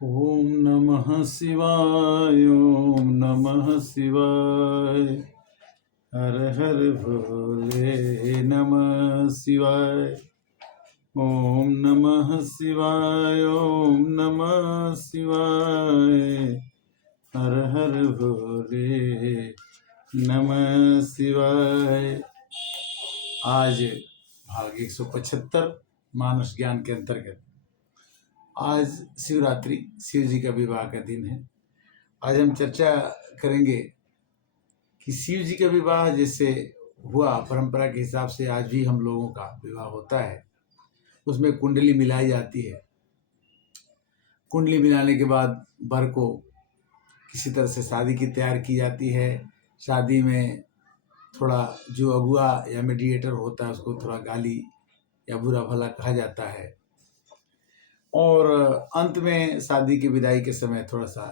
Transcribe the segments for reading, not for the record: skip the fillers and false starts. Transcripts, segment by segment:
ओम नमः शिवाय। ओम नमः शिवाय। हर हर भोले नमः शिवाय। ओम नमः शिवाय। ओम नमः शिवाय। हर हर भोले नमः शिवाय। आज भाग 175 मानस ज्ञान के अंतर्गत आज शिवरात्रि शिव जी का विवाह का दिन है। आज हम चर्चा करेंगे कि शिव जी का विवाह जैसे हुआ परंपरा के हिसाब से आज भी हम लोगों का विवाह होता है। उसमें कुंडली मिलाई जाती है। कुंडली मिलाने के बाद वर को किसी तरह से शादी की तैयार की जाती है। शादी में थोड़ा जो अगुआ या मीडिएटर होता है उसको थोड़ा गाली या बुरा भला कहा जाता है और अंत में शादी की विदाई के समय थोड़ा सा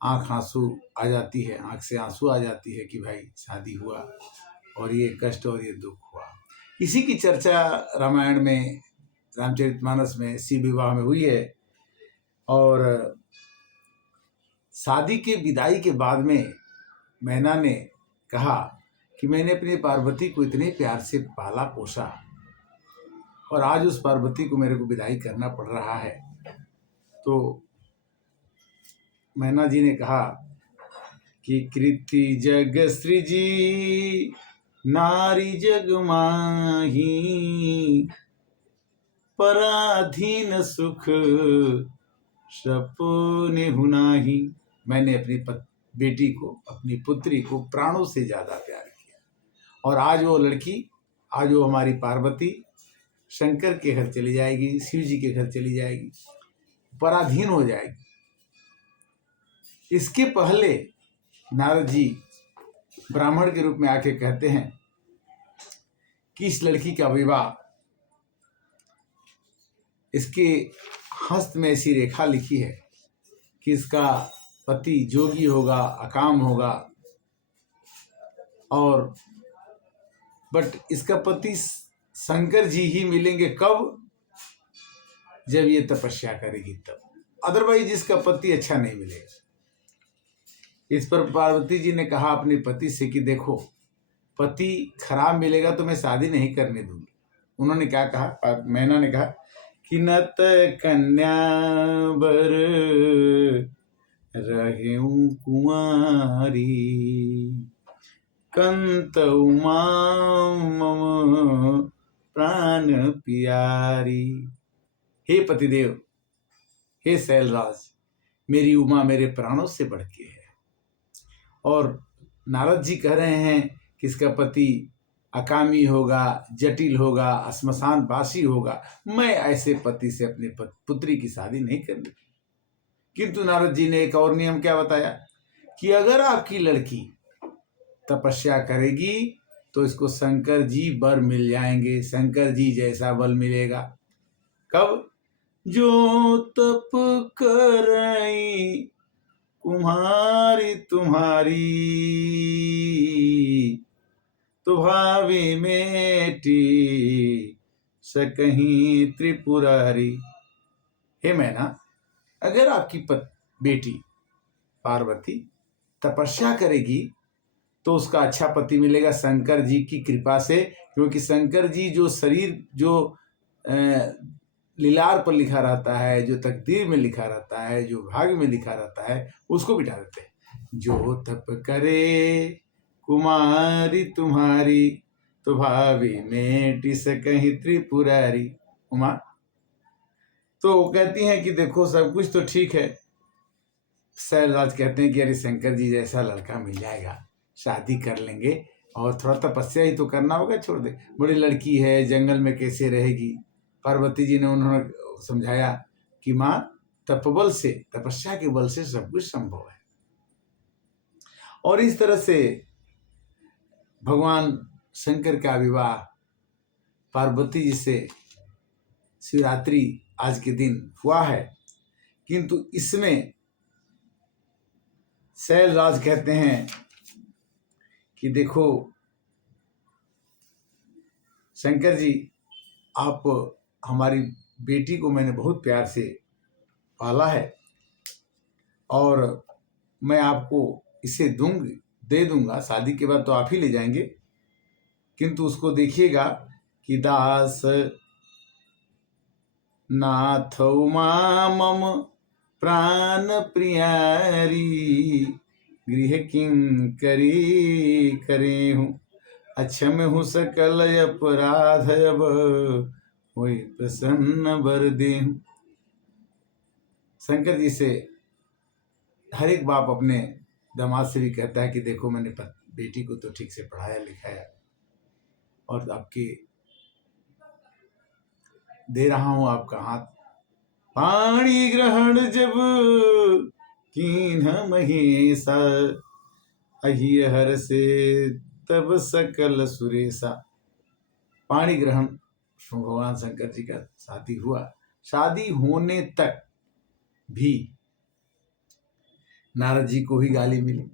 आंख आंसू आ जाती है, आंख से आंसू आ जाती है कि भाई शादी हुआ और ये कष्ट और ये दुख हुआ। इसी की चर्चा रामायण में, रामचरितमानस में शिव विवाह में हुई है। और शादी के विदाई के बाद में मैना ने कहा कि मैंने अपनी पार्वती को इतने प्यार से पाला पोसा और आज उस पार्वती को मेरे को विदाई करना पड़ रहा है। तो मैना जी ने कहा कि कृति जग सृजी नारी जग माही पराधीन सुख सपने हुनाही। मैंने अपनी बेटी को, अपनी पुत्री को प्राणों से ज्यादा प्यार किया और आज वो लड़की, आज वो हमारी पार्वती शंकर के घर चली जाएगी, शिव जी के घर चली जाएगी, पराधीन हो जाएगी। इसके पहले नारद जी ब्राह्मण के रूप में आके कहते हैं कि इस लड़की का विवाह, इसके हस्त में ऐसी रेखा लिखी है कि इसका पति जोगी होगा, अकाम होगा और बट इसका पति शंकर जी ही मिलेंगे। कब? जब ये तपस्या करेगी तब, अदरवाइज इसका पति अच्छा नहीं मिलेगा। इस पर पार्वती जी ने कहा अपने पति से कि देखो, पति खराब मिलेगा तो मैं शादी नहीं करने दूंगी। उन्होंने क्या कहा? मैना ने कहा कि नत कन्या बर रहें कुंवारी कंत उमा मम प्राण प्यारी। हे पतिदेव, हे शैलराज, मेरी उमा मेरे प्राणों से बढ़ के है। और नारद जी कह रहे हैं कि इसका पति अकामी होगा, जटिल होगा, श्मशान वासी होगा। मैं ऐसे पति से अपनी पुत्री की शादी नहीं करनी। किंतु नारद जी ने एक और नियम क्या बताया कि अगर आपकी लड़की तपस्या करेगी तो इसको शंकर जी वर मिल जाएंगे, शंकर जी जैसा बल मिलेगा। कब? जो तप करई कुम्हारी तुम्हारी तो भावी मेटी सकहीं त्रिपुरारी। हे मैना, अगर आपकी बेटी पार्वती तपस्या करेगी तो उसका अच्छा पति मिलेगा शंकर जी की कृपा से, क्योंकि शंकर जी जो शरीर, जो लीलार पर लिखा रहता है, जो तकदीर में लिखा रहता है, जो भाग्य में लिखा रहता है, उसको बिठा देते हैं। जो तप करे कुमारी तुम्हारी तो भावी मेटी सकहीं त्रिपुरारी। उमा तो कहती हैं कि देखो सब कुछ तो ठीक है। शैलराज कहते हैं कि अरे शंकर जी जैसा लड़का मिल जाएगा, शादी कर लेंगे और थोड़ा तपस्या ही तो करना होगा, छोड़ दे, बड़ी लड़की है, जंगल में कैसे रहेगी। पार्वती जी ने उन्होंने समझाया कि माँ, तपबल से, तपस्या के बल से सब कुछ संभव है। और इस तरह से भगवान शंकर का विवाह पार्वती जी से शिवरात्रि आज के दिन हुआ है। किंतु इसमें शैलराज कहते हैं कि देखो शंकर जी, आप, हमारी बेटी को मैंने बहुत प्यार से पाला है और मैं आपको इसे दे दूंगा, शादी के बाद तो आप ही ले जाएंगे, किंतु उसको देखिएगा कि दास नाथ उमा मम प्राण प्रियारी, गृह किंकरी करे हूँ, अक्षम हूँ सकल अपराध, अब वही प्रसन्न वर दे। शंकर जी से हर एक बाप अपने दामाद से भी कहता है कि देखो मैंने बेटी को तो ठीक से पढ़ाया लिखाया और आपकी दे रहा हूं आपका हाथ, पाणी ग्रहण जब कीन्ह महेशा, अहिहर से तब सकल सुरेशा। पाणी ग्रहण भगवान शंकर जी का शादी हुआ, शादी होने तक भी नारद जी को भी गाली मिली,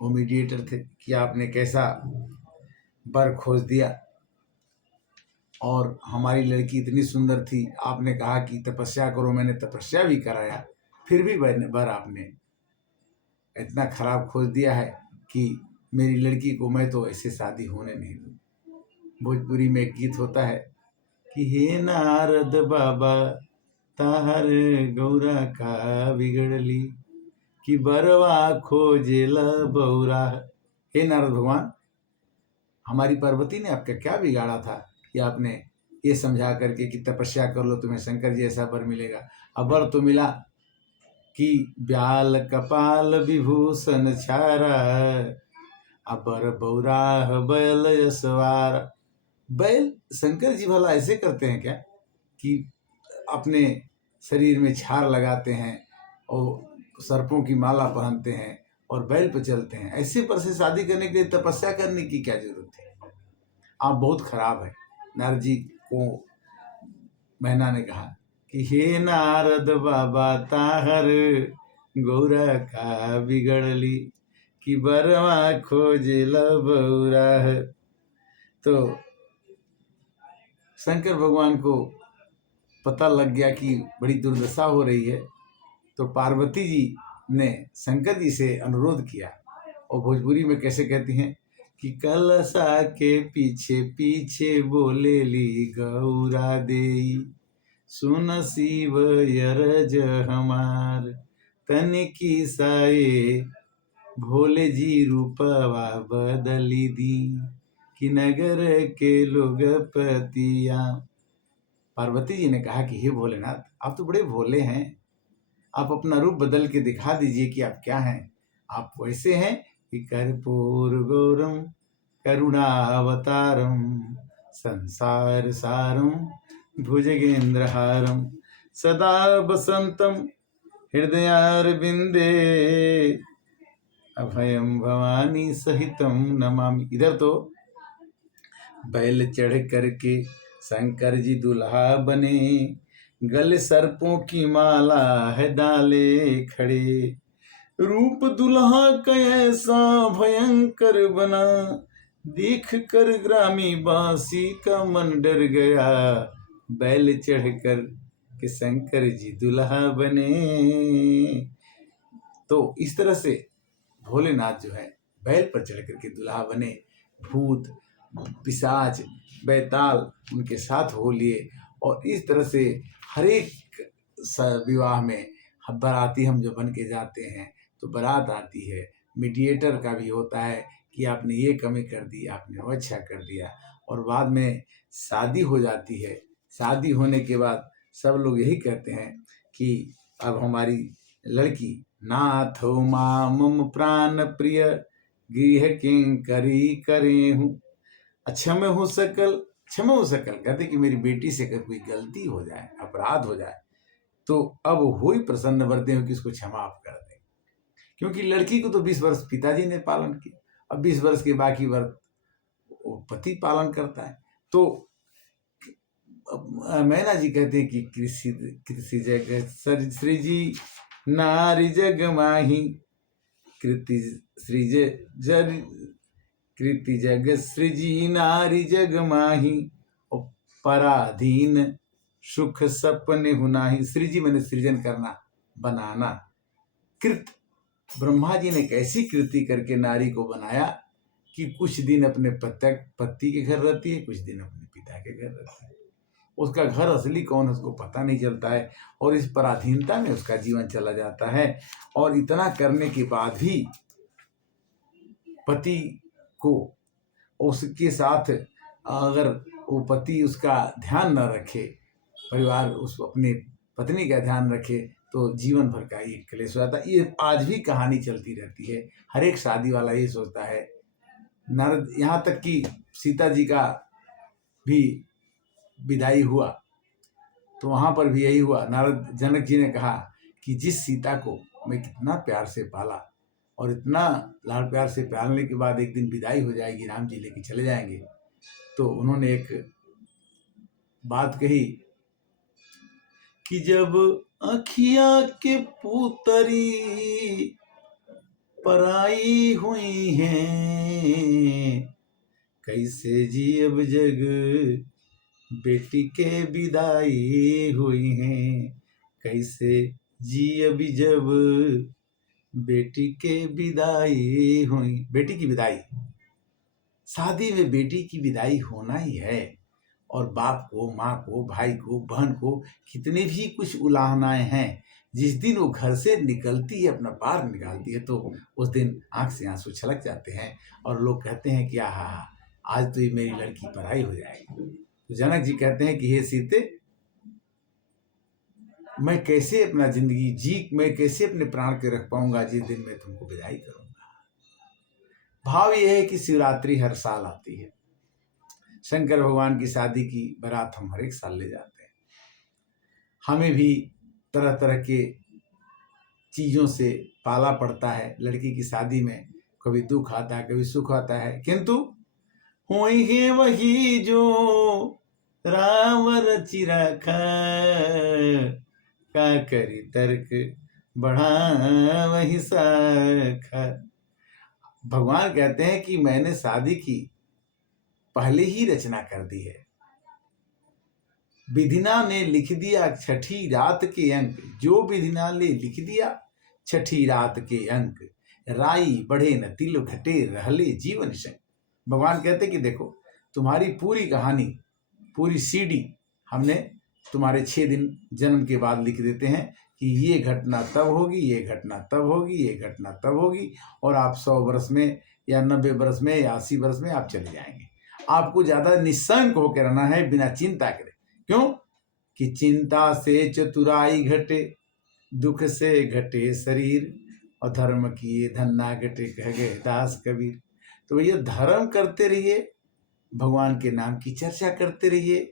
वो मीडिएटर थे, कि आपने कैसा वर खोज दिया और हमारी लड़की इतनी सुंदर थी, आपने कहा कि तपस्या करो, मैंने तपस्या भी कराया, फिर भी वर आपने इतना खराब खोज दिया है कि मेरी लड़की को मैं तो ऐसे शादी होने नहीं दूँ। भोजपुरी में एक गीत होता है कि हे नारद बाबा ताहर गौरा का बिगड़ली, कि बरवा खोजेला बौरा। हे नारद भगवान, हमारी पार्वती ने आपका क्या बिगाड़ा था कि आपने ये समझा करके कि तपस्या कर लो तुम्हें शंकर जी ऐसा वर मिलेगा। अब वर तो मिला कि ब्याल कपाल विभूषण छारा, अबर बौराह बैल यशवार। बैल शंकर जी भला ऐसे करते हैं क्या कि अपने शरीर में छार लगाते हैं और सर्पों की माला पहनते हैं और बैल पर चलते हैं? ऐसे पर से शादी करने के लिए तपस्या करने की क्या जरूरत है? आप बहुत खराब है। नारद जी को मैना ने कहा कि हे नारद बाबा ताहर गौरा का बिगड़ली, कि बरवा खोजेला बौरा। तो शंकर भगवान को पता लग गया कि बड़ी दुर्दशा हो रही है, तो पार्वती जी ने शंकर जी से अनुरोध किया, और भोजपुरी में कैसे कहती हैं कि कलसा के पीछे पीछे बोले ली गौरा देई, सुन शिव यरज हमार, तनिकी साए भोले जी रूपवा बदली दी, कि नगर के लोग पतिया। पार्वती जी ने कहा कि हे भोलेनाथ, आप तो बड़े भोले हैं, आप अपना रूप बदल के दिखा दीजिए कि आप क्या हैं। आप वैसे हैं कि कर्पूर गौरम करुणावतारम संसार सारम भुजगेंद्रहारम सदा बसंतम हृदयारविंदे अभयम भवानी सहितम नमामि। इधर तो बैल चढ़ करके शंकर जी दुल्हा बने, गले सर्पों की माला है डाले खड़े, रूप दुल्हा का ऐसा भयंकर बना, देख कर ग्रामी बासी का मन डर गया, बैल चढ़कर के शंकर जी दुल्हा बने। तो इस तरह से भोलेनाथ जो है बैल पर चढ़ करके दुल्हा बने। भूत पिशाच बैताल उनके साथ हो लिए, और इस तरह से हर एक विवाह में बाराती हम जो बन के जाते हैं तो बारात आती है, मीडिएटर का भी होता है कि आपने ये कमी कर दी, आपने वो अच्छा कर दिया, और बाद में शादी हो जाती है। शादी होने के बाद सब लोग यही कहते हैं कि अब हमारी लड़की नाथ उमा मम प्राण प्रिय, गृह किंकरी करे हूँ, क्षम हो सकल कहते कि मेरी बेटी से अगर कोई गलती हो जाए, अपराध हो जाए, तो अब हो ही प्रसन्न वरते हो कि उसको क्षमा आप कर दें। क्योंकि लड़की को तो 20 वर्ष पिताजी ने पालन किया, अब 20 वर्ष के बाकी वर्ष पति पालन करता है। तो मैना जी कहते हैं कि कृषि जग सृजी नारी जग माही, कृति जग सृजी नारी जग माही, पराधीन सुख सपने हुनाही। सृजी मैंने सृजन करना, बनाना, कृत, ब्रह्मा जी ने कैसी कृति करके नारी को बनाया कि कुछ दिन अपने पति के घर रहती है, कुछ दिन अपने पिता के घर रहती है। उसका घर असली कौन है उसको पता नहीं चलता है, और इस पराधीनता में उसका जीवन चला जाता है। और इतना करने के बाद भी पति को उसके साथ अगर वो पति उसका ध्यान न रखे, परिवार उस अपने पत्नी का ध्यान रखे, तो जीवन भर का ये क्लेश हो जाता है। ये आज भी कहानी चलती रहती है। हर एक शादी वाला ये सोचता है। नारद, यहाँ तक कि सीता जी का भी विदाई हुआ तो वहाँ पर भी यही हुआ। नारद जनक जी ने कहा कि जिस सीता को मैं कितना प्यार से पाला और इतना लाड़ प्यार से पालने के बाद एक दिन विदाई हो जाएगी, राम जी लेके चले जाएंगे, तो उन्होंने एक बात कही कि जब अखिया के पुतरी पराई हुई हैं, कैसे जी अब जग बेटी के विदाई हुई हैं, कैसे जी अभी जब बेटी के विदाई हुई। बेटी की विदाई, शादी में बेटी की विदाई होना ही है। और बाप को, माँ को, भाई को, बहन को कितने भी कुछ उलाहनाएं हैं, जिस दिन वो घर से निकलती है, अपना पार निकालती है, तो उस दिन आंख से आंसू छलक जाते हैं और लोग कहते हैं कि आहा, आज तो ये मेरी लड़की पराई हो जाएगी। तो जनक जी कहते हैं कि हे सीते, मैं कैसे अपना जिंदगी मैं कैसे अपने प्राण के रख पाऊंगा जिस दिन मैं तुमको विदाई करूंगा। भाव यह है कि शिवरात्रि हर साल आती है। शंकर भगवान की शादी की बारात हम हर एक साल ले जाते हैं। हमें भी तरह तरह के चीजों से पाला पड़ता है। लड़की की शादी में कभी दुख आता है, कभी सुख आता है, किंतु होंगे वही जो राम रचि रखा, का करी तर्क बढ़ा वही साखा। भगवान कहते हैं कि मैंने शादी की पहले ही रचना कर दी है। विधिना ने लिख दिया छठी रात के अंक, जो विधिना ने लिख दिया छठी रात के अंक, राई बढ़े न तिल घटे रहले जीवन संग। भगवान कहते कि देखो, तुम्हारी पूरी कहानी, पूरी सीडी हमने तुम्हारे 6 दिन जन्म के बाद लिख देते हैं कि ये घटना तब होगी, ये घटना तब होगी, ये घटना तब होगी, और आप 100 वर्ष में या 90 वर्ष में या 80 वर्ष में आप चले जाएंगे। आपको ज्यादा निशंक होकर रहना है, बिना चिंता करे। क्यों कि चिंता से चतुराई घटे, दुख से घटे शरीर, और धर्म किए धन ना घटे, कह गए दास कबीर। तो ये धर्म करते रहिए, भगवान के नाम की चर्चा करते रहिए,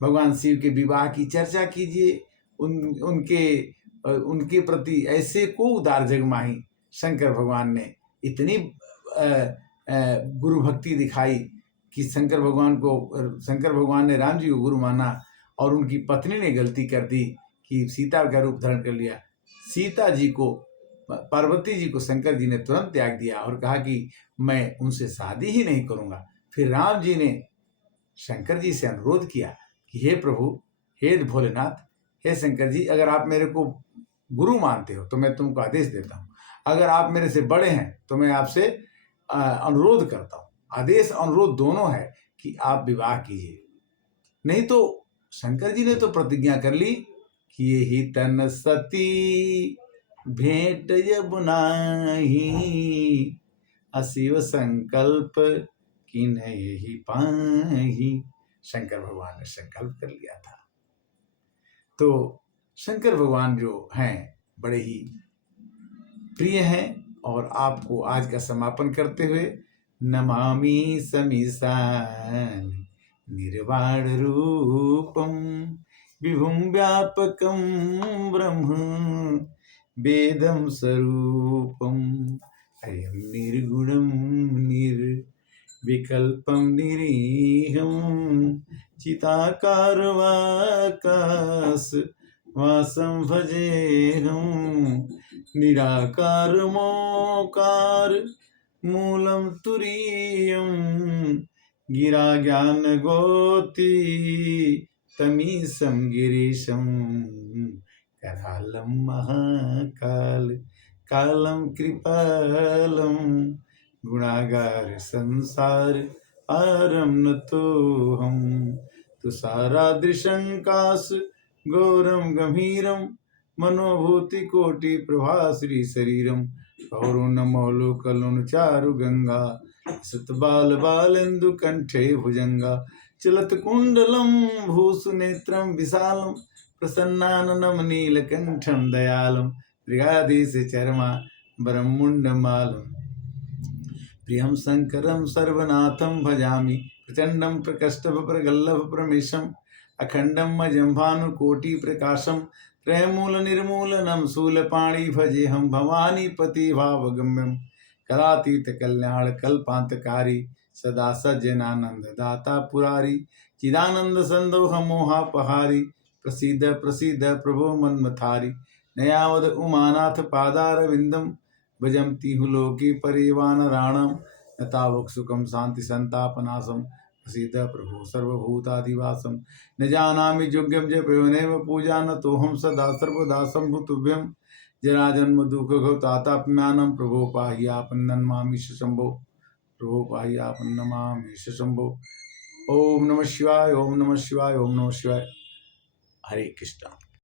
भगवान शिव के विवाह की चर्चा कीजिए, उनके प्रति ऐसे को उदार जगमाही। शंकर भगवान ने इतनी गुरु भक्ति दिखाई कि शंकर भगवान ने राम जी को गुरु माना, और उनकी पत्नी ने गलती कर दी कि सीता का रूप धारण कर लिया। सीता जी को, पार्वती जी को शंकर जी ने तुरंत त्याग दिया और कहा कि मैं उनसे शादी ही नहीं करूंगा। फिर राम जी ने शंकर जी से अनुरोध किया कि हे प्रभु, हे भोलेनाथ, हे शंकर जी, अगर आप मेरे को गुरु मानते हो तो मैं तुमको आदेश देता हूँ, अगर आप मेरे से बड़े हैं तो मैं आपसे अनुरोध करता हूँ, आदेश अनुरोध दोनों है कि आप विवाह कीजिए। नहीं तो शंकर जी ने तो प्रतिज्ञा कर ली कि ये ही तन सती भेंट जब नाही, अशिव संकल्प कि नहीं पाही। शंकर भगवान ने संकल्प कर लिया था। तो शंकर भगवान जो हैं बड़े ही प्रिय हैं। और आपको आज का समापन करते हुए नमामि समीसान निर्वाण रूपम विभुम व्यापकम ब्रह्म वेदम स्वरूपम अयं निर्गुणम निर्विकल्पम निरीहम चिताकार वाकाश वासं भजेहम निराकार मोकार मूलम तुरीयम गिरा ज्ञान गोती तमीसम गिरीशम करालम महाकाल कालम कृपालम गुणागार संसार पारम न तो हम तुषारादृशंकाश गौरम गंभीरम मनोभूति कोटि प्रभा श्री शरीरम गौरुण मौलोकलुन चारु गंगा सुत बाल बालेन्दु कंठे भुजंगा चलत कुंडलम भूसुनेत्रम विशालम प्रसन्नाननम नीलकंठम दयालम प्रियाधीश चरमा ब्रह्मुंडमालम प्रियं शंकरं सर्वनाथं भजामि प्रचंडं प्रकष्टभप्रगल्लभ प्रमेशम् अखंडं अजम्भानुकोटिप्रकाशं त्रयमूलनिर्मूलनं शूलपाणि भजेऽहं भवानी पतिभावगम्यं कलातीत कल्याण कल्पान्तकारी सदा सज्जनानंद दाता पुरारी चिदानंद संदोह मोहापहारी प्रसीद प्रसीद प्रभो मन्मथारी नयावद उमानाथ पादारविंदम भजन्ति लोके परिवानराणां न तावक सुखम शांति संतापनाशम प्रसीद प्रभो सर्वभूतादिवासम न जानामि योग्यं च प्रयोनेव पूजा न तोहम सदा सर्वदा शंभुतुभ्यं जराजन्म दुःख ताताप्यानं प्रभो पाह्यापन्नमामि शंभो प्रभो पाह्यापन्नमामि शंभो। ओम नमः शिवाय ओम नमः शिवाय ओम नमः शिवाय। हरे कृष्ण।